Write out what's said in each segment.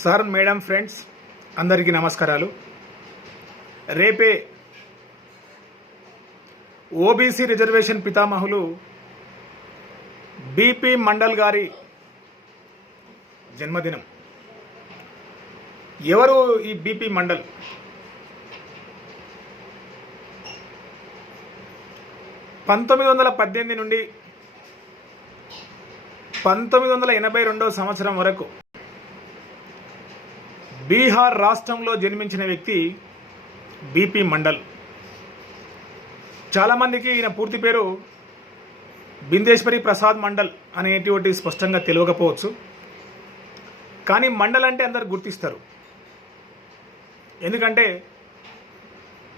Sir madam friends అందరికీ నమస్కారాలు. రేపే ఓబీసీ రిజర్వేషన్ పితామహులు బీపీ మండల్ గారి జన్మదినం. ఎవరు ఈ బీపీ మండల్? పంతొమ్మిది వందల 18 నుండి 1982 సంవత్సరం వరకు బీహార్ రాష్ట్రంలో జన్మించిన వ్యక్తి బీపీ మండల్. చాలామందికి ఈయన పూర్తి పేరు బిందేశ్వరి ప్రసాద్ మండల్ అనేటువంటి స్పష్టంగా తెలియకపోవచ్చు, కానీ మండల్ అంటే అందరు గుర్తిస్తారు. ఎందుకంటే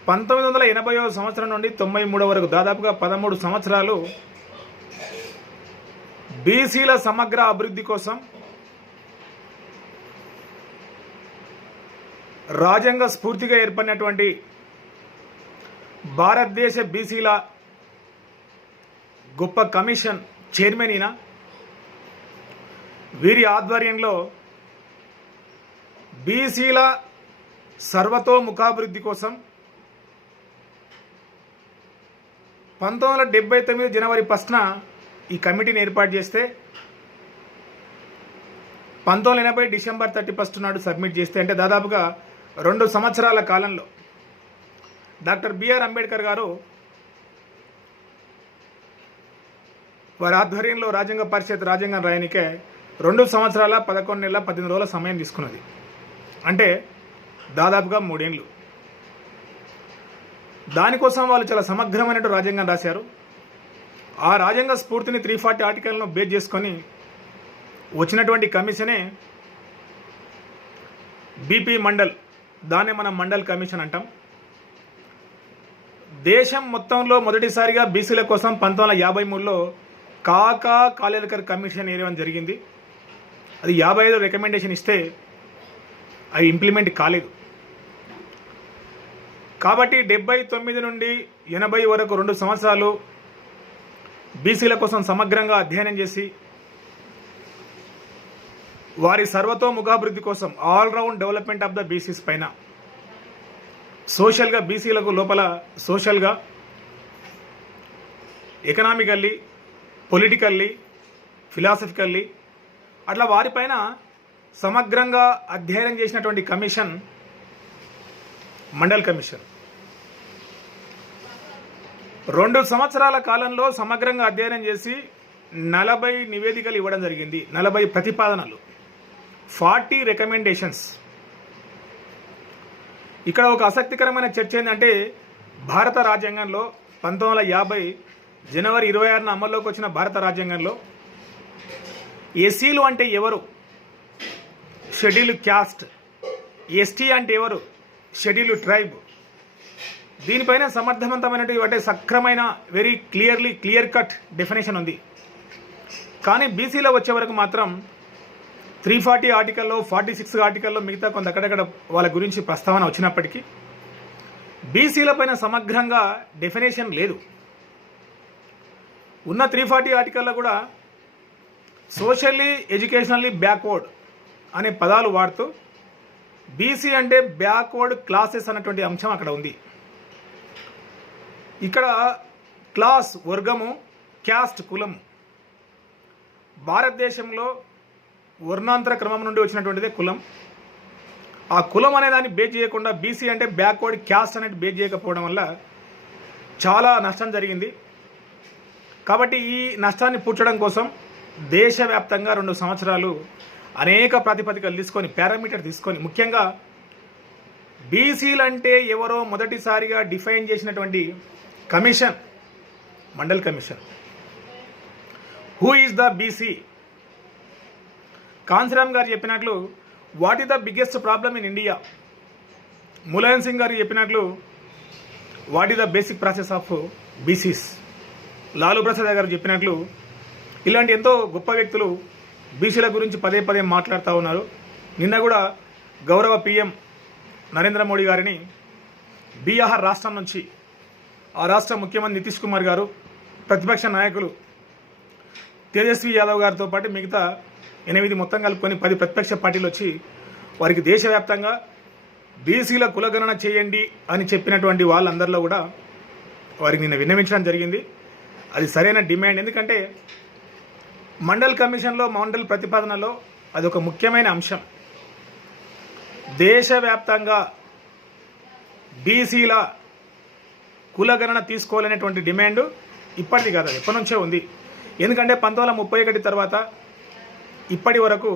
1980వ సంవత్సరం నుండి 93 వరకు దాదాపుగా 13 సంవత్సరాలు బీసీల సమగ్ర అభివృద్ధి కోసం రాజ్యాంగ స్ఫూర్తిగా ఏర్పడినటువంటి భారతదేశ బీసీల గొప్ప కమిషన్ చైర్మన్ ఈయన. వీరి ఆధ్వర్యంలో బీసీల సర్వతోముఖాభివృద్ధి కోసం 1979 జనవరి 1న ఈ కమిటీని ఏర్పాటు చేస్తే 1980 డిసెంబర్ 31 నాడు సబ్మిట్ చేస్తే, అంటే దాదాపుగా 2 సంవత్సరాల కాలంలో డాక్టర్ బిఆర్ అంబేద్కర్ గారు వారి ఆధ్వర్యంలో రాజ్యాంగ పరిషత్ రాజ్యాంగం రాయనికే 2 సంవత్సరాల 11 నెలల 18 రోజుల సమయం తీసుకున్నది. అంటే దాదాపుగా 3 ఏళ్ళు. దానికోసం వాళ్ళు చాలా సమగ్రమైనటువంటి రాజ్యాంగం రాశారు. ఆ రాజ్యాంగ స్ఫూర్తిని 340 ఆర్టికల్ను బేస్ చేసుకొని వచ్చినటువంటి కమిషనే బీపీ మండల్. దాన్నే మనం మండల్ కమిషన్ అంటాం. దేశం మొత్తంలో మొదటిసారిగా బీసీల కోసం 1953లో కాకా కాలేకర్ కమిషన్ ఏరియడం జరిగింది. అది 55 రికమెండేషన్ ఇస్తే అవి ఇంప్లిమెంట్ కాలేదు. కాబట్టి 79 నుండి 80 వరకు 2 సంవత్సరాలు బీసీల కోసం సమగ్రంగా అధ్యయనం చేసి వారి సర్వతోముఖాభివృద్ధి కోసం all round development of the BCs పైన సోషల్గా బీసీలకు లోపల సోషల్గా, ఎకనామికల్లీ, పొలిటికల్లీ, ఫిలాసఫికల్లీ అట్లా వారిపైన సమగ్రంగా అధ్యయనం చేసినటువంటి కమిషన్ మండల్ కమిషన్. 2 సంవత్సరాల కాలంలో సమగ్రంగా అధ్యయనం చేసి 40 నివేదికలు ఇవ్వడం జరిగింది. 40 ప్రతిపాదనలు, 40 రికమెండేషన్స్. ఇక్కడ ఒక ఆసక్తికరమైన చర్చ ఏంటంటే, భారత రాజ్యాంగంలో 1950 జనవరి 26న అమల్లోకి వచ్చిన భారత రాజ్యాంగంలో ఎస్సీలు అంటే ఎవరు? Schedule caste. ఎస్టీ అంటే ఎవరు? Schedule tribe. దీనిపైన సమర్థవంతమైనటువంటి అంటే సక్రమైన వెరీ క్లియర్ కట్ డెఫినేషన్ ఉంది. కానీ బీసీలో వచ్చే వరకు మాత్రం 340 ఆర్టికల్లో, 46 ఆర్టికల్లో, మిగతా కొంత అక్కడక్కడ వాళ్ళ గురించి ప్రస్తావన వచ్చినప్పటికీ బీసీల పైన సమగ్రంగా డెఫినేషన్ లేదు. ఉన్న 340 ఆర్టికల్లో కూడా సోషల్లీ ఎడ్యుకేషనల్లీ బ్యాక్వర్డ్ అనే పదాలు వాడుతూ బీసీ అంటే బ్యాక్వర్డ్ క్లాసెస్ అన్నటువంటి అంశం అక్కడ ఉంది. ఇక్కడ క్లాస్ వర్గము, క్యాస్ట్ కులము. భారతదేశంలో వర్ణాంతర క్రమం నుండి వచ్చినటువంటిదే కులం. ఆ కులం అనే దాన్ని బేస్ చేయకుండా బీసీ అంటే బ్యాక్వర్డ్ క్యాస్ట్ అనేది బేస్ చేయకపోవడం వల్ల చాలా నష్టం జరిగింది. కాబట్టి ఈ నష్టాన్ని పూడ్చడం కోసం దేశవ్యాప్తంగా 2 సంవత్సరాలు అనేక ప్రాతిపదికలు తీసుకొని, పారామీటర్ తీసుకొని, ముఖ్యంగా బీసీలు అంటే ఎవరో మొదటిసారిగా డిఫైన్ చేసినటువంటి commission mandal commission. Who is the BC? Kanshi Ram గారు చెప్పినట్లు what is the biggest problem in India. Mulayam Singh గారు చెప్పినట్లు what is the basic process of BCs. Lalu Prasad గారు చెప్పినట్లు ఇలాంటి ఎంతో గొప్ప వ్యక్తులు బీసీల గురించి పదే పదే మాట్లాడుతూ ఉన్నారు. నిన్న కూడా గౌరవ పిఎం నరేంద్ర మోడీ గారిని బీహార్ రాష్ట్రం నుంచి ఆ రాష్ట్ర ముఖ్యమంత్రి నితీష్ కుమార్ గారు, ప్రతిపక్ష నాయకులు తేజస్వి యాదవ్ గారితో పాటు మిగతా 8 మొత్తం కలుపుకొని 10 ప్రతిపక్ష పార్టీలు వచ్చి వారికి దేశవ్యాప్తంగా బీసీల కులగణన చేయండి అని చెప్పినటువంటి వాళ్ళందరిలో కూడా వారికి నిన్న విన్నవించడం జరిగింది. అది సరైన డిమాండ్. ఎందుకంటే మండల్ కమిషన్లో మండల్ ప్రతిపాదనలో అదొక ముఖ్యమైన అంశం. దేశవ్యాప్తంగా బీసీల కులగణన తీసుకోవాలనేటువంటి డిమాండ్ ఇప్పటిది కాదు, ఎప్పటి నుంచే ఉంది. ఎందుకంటే 1931 తర్వాత ఇప్పటి వరకు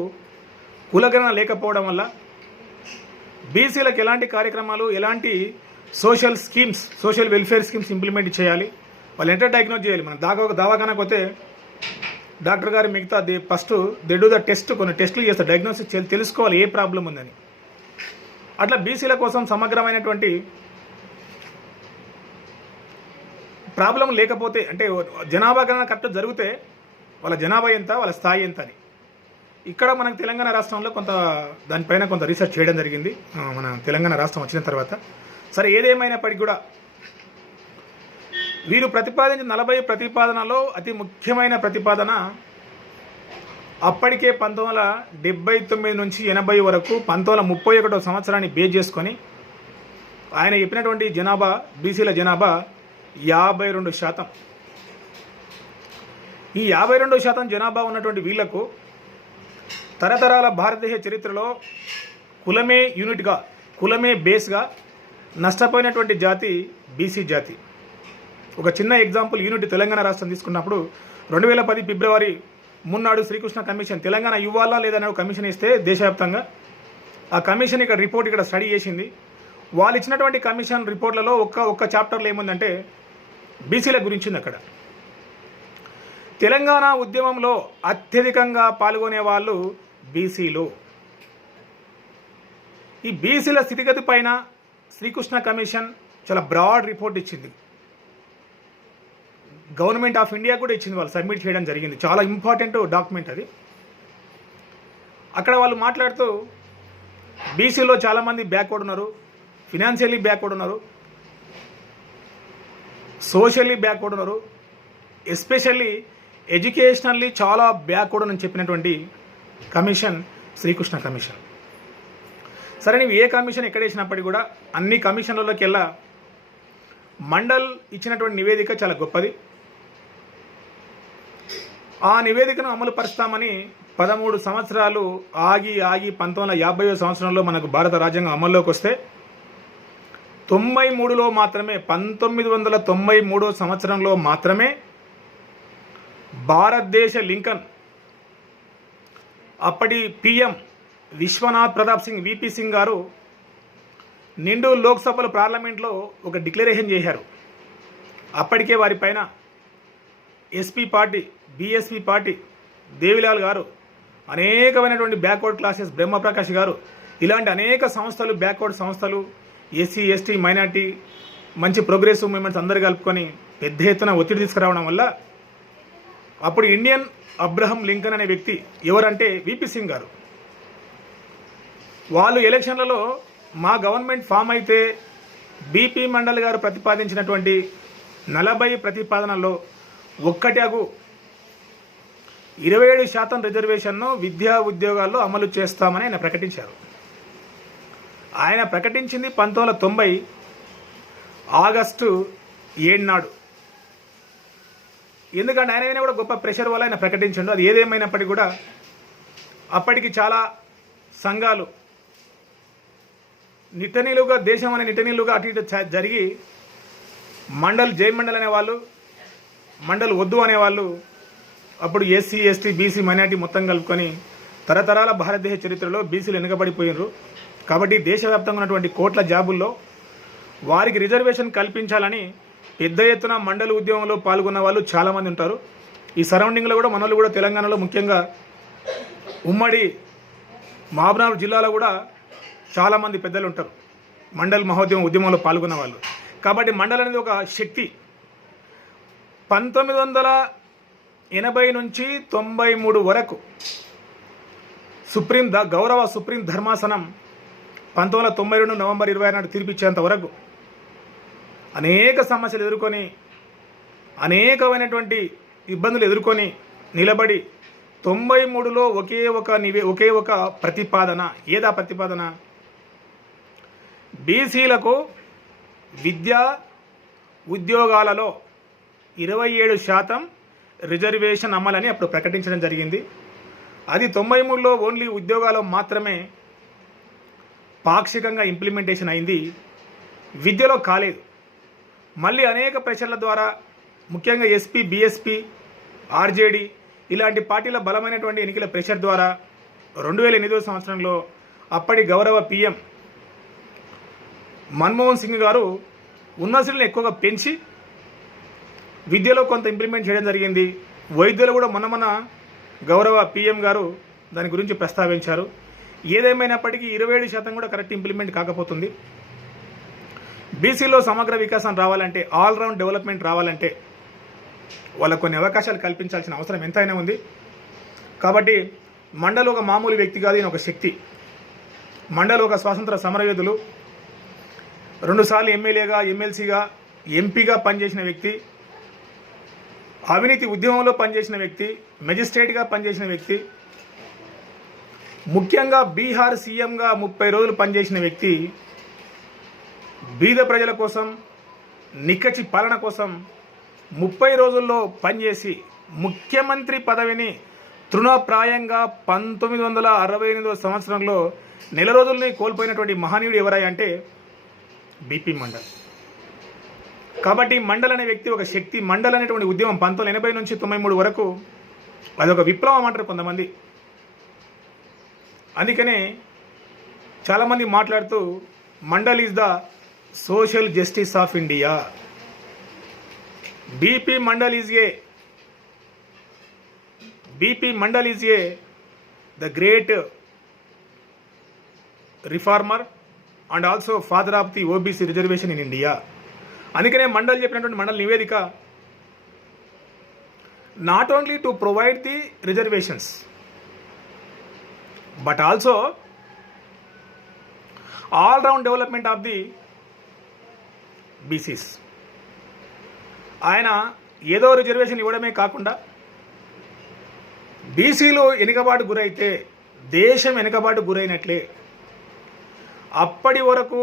కులగణన లేకపోవడం వల్ల బీసీలకు ఎలాంటి కార్యక్రమాలు, ఎలాంటి సోషల్ వెల్ఫేర్ స్కీమ్స్ ఇంప్లిమెంట్ చేయాలి, వాళ్ళు ఎంత డయాగ్నోజ్ చేయాలి. మనం దవాఖానకు పోతే డాక్టర్ గారు మిగతా first they do the test, కొన్ని టెస్టులు చేస్తారు, డయాగ్నోసిస్ తెలుసుకోవాలి ఏ ప్రాబ్లం ఉందని. అట్లా బీసీల కోసం సమగ్రమైనటువంటి ప్రాబ్లం లేకపోతే, అంటే జనాభా గణన కరెక్ట్ జరిగితే వాళ్ళ జనాభా ఎంత, వాళ్ళ స్థాయి ఎంత అని ఇక్కడ మనకు తెలంగాణ రాష్ట్రంలో దానిపైన కొంత రీసెర్చ్ చేయడం జరిగింది. మన తెలంగాణ రాష్ట్రం వచ్చిన తర్వాత సరే ఏదేమైనప్పటికీ కూడా వీరు ప్రతిపాదించిన 40 ప్రతిపాదనలో అతి ముఖ్యమైన ప్రతిపాదన అప్పటికే 1979 నుంచి 80 వరకు 1931 సంవత్సరాన్ని బేస్ చేసుకొని ఆయన చెప్పినటువంటి జనాభా, బీసీల జనాభా 52%. ఈ 52% జనాభా ఉన్నటువంటి వీళ్లకు తరతరాల భారతదేశ చరిత్రలో కులమే యూనిట్గా, కులమే బేస్గా నష్టపోయినటువంటి జాతి బీసీ జాతి. ఒక చిన్న ఎగ్జాంపుల్, యూనిట్ తెలంగాణ రాష్ట్రం తీసుకున్నప్పుడు 2010 ఫిబ్రవరి 3 నాడు శ్రీకృష్ణ కమిషన్ తెలంగాణ ఇవ్వాలా లేదనే ఒక కమిషన్ ఇస్తే దేశవ్యాప్తంగా ఆ కమిషన్ ఇక్కడ రిపోర్ట్ ఇక్కడ స్టడీ చేసింది. వాళ్ళు ఇచ్చినటువంటి కమిషన్ రిపోర్ట్లలో ఒక్క చాప్టర్లో ఏముందంటే బీసీల గురించింది. అక్కడ తెలంగాణ ఉద్యమంలో అత్యధికంగా పాల్గొనే వాళ్ళు బీసీలు. ఈ బీసీల స్థితిగతి పైన శ్రీకృష్ణ కమిషన్ చాలా బ్రాడ్ రిపోర్ట్ ఇచ్చింది. గవర్నమెంట్ ఆఫ్ ఇండియా కూడా ఇచ్చింది, వాళ్ళు సబ్మిట్ చేయడం జరిగింది. చాలా ఇంపార్టెంట్ డాక్యుమెంట్ అది. అక్కడ వాళ్ళు మాట్లాడుతూ బీసీలో చాలామంది బ్యాక్వర్డ్ ఉన్నారు, ఫినాన్షియల్లీ బ్యాక్వర్డ్ ఉన్నారు, సోషల్లీ బ్యాక్వర్డ్ ఉన్నారు, ఎస్పెషల్లీ ఎడ్యుకేషనల్లీ చాలా బ్యాక్వర్డ్ అని చెప్పినటువంటి కమిషన్ శ్రీకృష్ణ కమిషన్. సరే నీవు ఏ కమిషన్ ఎక్కడ వేసినప్పటికీ కూడా అన్ని కమిషన్లలోకి వెళ్ళా మండల్ ఇచ్చినటువంటి నివేదిక చాలా గొప్పది. ఆ నివేదికను అమలు పరుస్తామని 13 సంవత్సరాలు ఆగి 1950వ సంవత్సరంలో మనకు భారత రాజ్యాంగం అమల్లోకి వస్తే 93లో మాత్రమే, 1993 సంవత్సరంలో మాత్రమే భారతదేశ లింకన్ అప్పటి పిఎం విశ్వనాథ్ ప్రతాప్ సింగ్ విపి సింగ్ గారు నిండు లోక్సభలో పార్లమెంట్లో ఒక డిక్లరేషన్ చేశారు. అప్పటికే వారిపైన SP party, BSP party, Devilal గారు, అనేకమైనటువంటి బ్యాక్వర్డ్ క్లాసెస్, బ్రహ్మప్రకాష్ గారు, ఇలాంటి అనేక సంస్థలు, బ్యాక్వర్డ్ సంస్థలు, ఎస్సీ ఎస్టీ మైనార్టీ, మంచి ప్రోగ్రెసివ్ మూవ్మెంట్స్ అందరు కలుపుకొని పెద్ద ఎత్తున ఒత్తిడి తీసుకురావడం వల్ల అప్పుడు ఇండియన్ అబ్రహం లింకన్ అనే వ్యక్తి, ఎవరంటే విపి సింగ్ గారు, వాళ్ళు ఎలక్షన్లలో మా గవర్నమెంట్ ఫామ్ అయితే బీపీ మండల్ గారు ప్రతిపాదించినటువంటి 40 ప్రతిపాదనల్లో ఒక్కటగు 27% రిజర్వేషన్ను విద్యా ఉద్యోగాల్లో అమలు చేస్తామని ఆయన ప్రకటించారు. ఆయన ప్రకటించింది 1990 ఆగస్టు 7 నాడు. ఎందుకంటే ఆయన కూడా గొప్ప ప్రెషర్ వల్ల ఆయన ప్రకటించాడు. అది ఏదేమైనప్పటికీ కూడా అప్పటికి చాలా సంఘాలు నిట్టనీలుగా, దేశం అనే నిట్టనీలుగా అటు ఇటు జరిగి జై మండల్ అనేవాళ్ళు, మండల్ వద్దు అనేవాళ్ళు, అప్పుడు ఎస్సీ ఎస్టీ బీసీ మైనార్టీ మొత్తం కలుపుకొని తరతరాల భారతదేశ చరిత్రలో బీసీలు వెనుకబడిపోయినారు. కాబట్టి దేశవ్యాప్తంగా ఉన్నటువంటి కోట్ల జాబుల్లో వారికి రిజర్వేషన్ కల్పించాలని పెద్ద ఎత్తున మండల ఉద్యమంలో పాల్గొన్న వాళ్ళు చాలామంది ఉంటారు. ఈ సరౌండింగ్లో కూడా మనోళ్ళు కూడా తెలంగాణలో ముఖ్యంగా ఉమ్మడి మహబూబ్నగర్ జిల్లాలో కూడా చాలామంది పెద్దలు ఉంటారు మండల్ మహోద్యమం ఉద్యమంలో పాల్గొన్న వాళ్ళు. కాబట్టి మండల్ అనేది ఒక శక్తి. 1980 నుంచి 93 వరకు గౌరవ సుప్రీం ధర్మాసనం 1992 నవంబర్ 26 నాడు తీర్పిచ్చేంత వరకు అనేక సమస్యలు ఎదుర్కొని, అనేకమైనటువంటి ఇబ్బందులు ఎదుర్కొని నిలబడి 93లో ఒకే ఒక ప్రతిపాదన. ఏదా ప్రతిపాదన? బీసీలకు విద్యా ఉద్యోగాలలో 27% రిజర్వేషన్ అమలని అప్పుడు ప్రకటించడం జరిగింది. అది 93లో ఓన్లీ ఉద్యోగాలు మాత్రమే పాక్షికంగా ఇంప్లిమెంటేషన్ అయింది, విద్యలో కాలేదు. మళ్ళీ అనేక ప్రెషర్ల ద్వారా, ముఖ్యంగా ఎస్పీ, బీఎస్పీ, ఆర్జేడీ ఇలాంటి పార్టీల బలమైనటువంటి ఎన్నికల ప్రెషర్ ద్వారా 2008వ సంవత్సరంలో అప్పటి గౌరవ పిఎం మన్మోహన్ సింగ్ గారు ఉన్నతులను ఎక్కువగా పెంచి విద్యలో కొంత ఇంప్లిమెంట్ చేయడం జరిగింది. వైద్యులు కూడా మొన్న గౌరవ పిఎం గారు దాని గురించి ప్రస్తావించారు. ఏదేమైనప్పటికీ 27% కూడా కరెక్ట్ ఇంప్లిమెంట్ కాకపోతుంది. బీసీలో సమగ్ర వికాసం రావాలంటే, ఆల్రౌండ్ డెవలప్మెంట్ రావాలంటే వాళ్ళకు కొన్ని అవకాశాలు కల్పించాల్సిన అవసరం ఎంతైనా ఉంది. కాబట్టి మండలి ఒక మామూలు వ్యక్తి కాదు, ఈయన ఒక శక్తి. మండలి ఒక స్వాతంత్ర సమరయోధులు, 2 సార్లు ఎమ్మెల్యేగా, ఎమ్మెల్సీగా, ఎంపీగా పనిచేసిన వ్యక్తి, అవినీతి ఉద్యమంలో పనిచేసిన వ్యక్తి, మెజిస్ట్రేట్గా పనిచేసిన వ్యక్తి, ముఖ్యంగా బీహార్ సీఎంగా 30 రోజులు పనిచేసిన వ్యక్తి, బీద ప్రజల కోసం, నిక్కచి పాలన కోసం 30 రోజుల్లో పనిచేసి ముఖ్యమంత్రి పదవిని తృణప్రాయంగా 1968వ సంవత్సరంలో నెల రోజుల్ని కోల్పోయినటువంటి మహనీయుడు ఎవరై అంటే బీపీ మండల్. కాబట్టి మండల్ అనే వ్యక్తి ఒక శక్తి. మండల్ అనేటువంటి ఉద్యమం 1980 నుంచి 93 వరకు అదొక విప్లవం అంటారు కొంతమంది. అందుకనే చాలామంది మాట్లాడుతూ mandal is the social justice of India. BP mandal is a the great reformer and also father of the OBC reservation in India. అందుకనే మండల్ చెప్పినటువంటి మండల్ నివేదిక not only to provide the reservations but also all round development of the BCs. ఆయన ఏదో reservation ఇవ్వడమే కాకుండా బీసీలో వెనుకబాటు గురైతే దేశం వెనుకబాటు గురైనట్లే. అప్పటి వరకు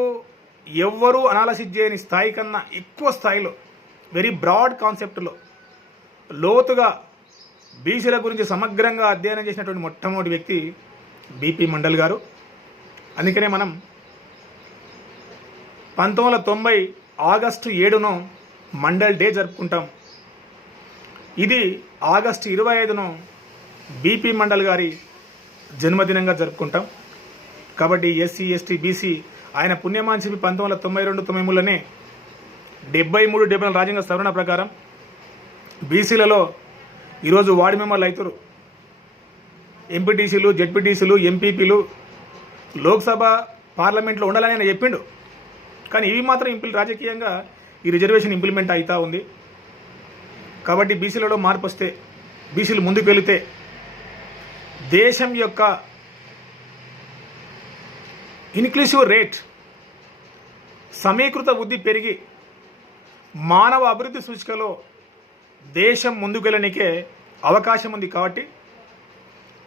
ఎవ్వరూ అనాలసిస్ చేయని స్థాయి కన్నా ఎక్కువ స్థాయిలో, వెరీ బ్రాడ్ కాన్సెప్ట్లో లోతుగా బీసీల గురించి సమగ్రంగా అధ్యయనం చేసినటువంటి మొట్టమొదటి వ్యక్తి బీపీ మండల్ గారు. అందుకనే మనం 1990 ఆగస్టు 7న మండల్ డే జరుపుకుంటాం. ఇది ఆగస్టు 25న బీపీ మండల్ గారి జన్మదినంగా జరుపుకుంటాం. కాబట్టి ఎస్సీ, ఎస్టీ, బీసీ ఆయన పుణ్యమాన్ చెప్పి 1992-93లోనే 73-74 రాజ్యాంగ సవరణ ప్రకారం బీసీలలో ఈరోజు వార్డు మెంబర్లు అవుతారు. ఎంపీటీసీలు, జెడ్పీటీసీలు, ఎంపీపీలు లోక్సభ పార్లమెంట్లో ఉండాలని ఆయన చెప్పిండు. కానీ ఇవి మాత్రం రాజకీయంగా ఈ రిజర్వేషన్ ఇంప్లిమెంట్ అవుతూ ఉంది. కాబట్టి బీసీలలో మార్పు వస్తే, బీసీలు ముందుకు వెళితే దేశం యొక్క ఇన్క్లూసివ్ రేట్, సమీకృత వృద్ధి పెరిగి మానవ అభివృద్ధి సూచికలో దేశం ముందుకెళ్ళనికే అవకాశం ఉంది. కాబట్టి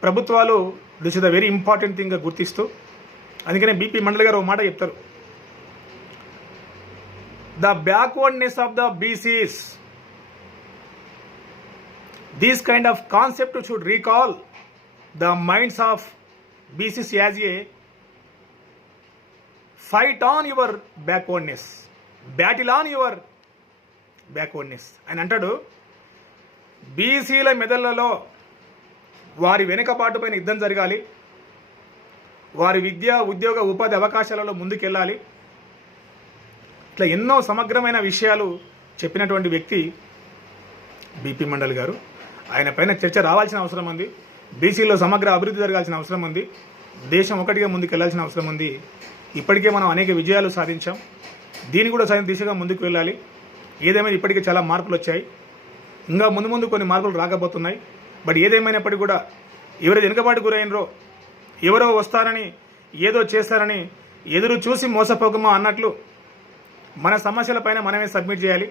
ప్రభుత్వాలు this is the very important థింగ్గా గుర్తిస్తూ, అందుకనే బీపీ మండల్ గారు ఒక మాట చెప్తారు, the backwardness of the BCs, this kind of concept should recall the minds of BCs as a fight on your backwardness, battle on your backwardness అని అంటాడు. బీసీల మెదళ్లలో వారి వెనుకబాటు పైన యుద్ధం జరగాలి, వారి విద్య, ఉద్యోగ, ఉపాధి అవకాశాలలో ముందుకెళ్ళాలి. ఇట్లా ఎన్నో సమగ్రమైన విషయాలు చెప్పినటువంటి వ్యక్తి బీపీ మండల్ గారు. ఆయన పైన చర్చ రావాల్సిన అవసరం ఉంది. బీసీలో సమగ్ర అభివృద్ధి జరగాల్సిన అవసరం ఉంది. దేశం ఒకటిగా ముందుకెళ్లాల్సిన అవసరం ఉంది. ఇప్పటికే మనం అనేక విజయాలు సాధించాం. దీన్ని కూడా సాధించిన దిశగా ముందుకు వెళ్ళాలి. ఏదేమైనా ఇప్పటికే చాలా మార్పులు వచ్చాయి. ఇంకా ముందు ముందు కొన్ని మార్పులు రాకపోతున్నాయి. బట్ ఏదేమైనప్పటికీ కూడా ఎవరైతే వెనుకబాటు గురైనరో, ఎవరో వస్తారని, ఏదో చేస్తారని ఎదురు చూసి మోసపోకమా అన్నట్లు మన సమస్యలపైన మనమే సబ్మిట్ చేయాలి.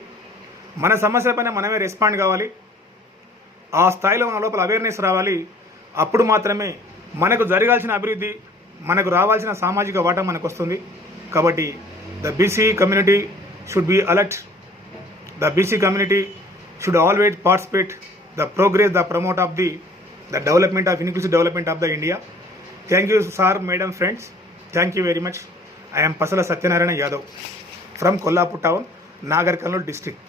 మన సమస్యలపైన మనమే రెస్పాండ్ కావాలి. ఆ స్థాయిలో మన లోపల అవేర్నెస్ రావాలి. అప్పుడు మాత్రమే మనకు జరగాల్సిన అభివృద్ధి, మనకు రావాల్సిన సామాజిక వాటా మనకు వస్తుంది. కాబట్టి the BC community should be alert. The BC community should always participate the progress, the promote of the development of inclusive development of the India. Thank you sir, madam, friends. Thank you very much. I am Pasala Satyanarayana Yadav from Kollapur town, Nagar Karnool district.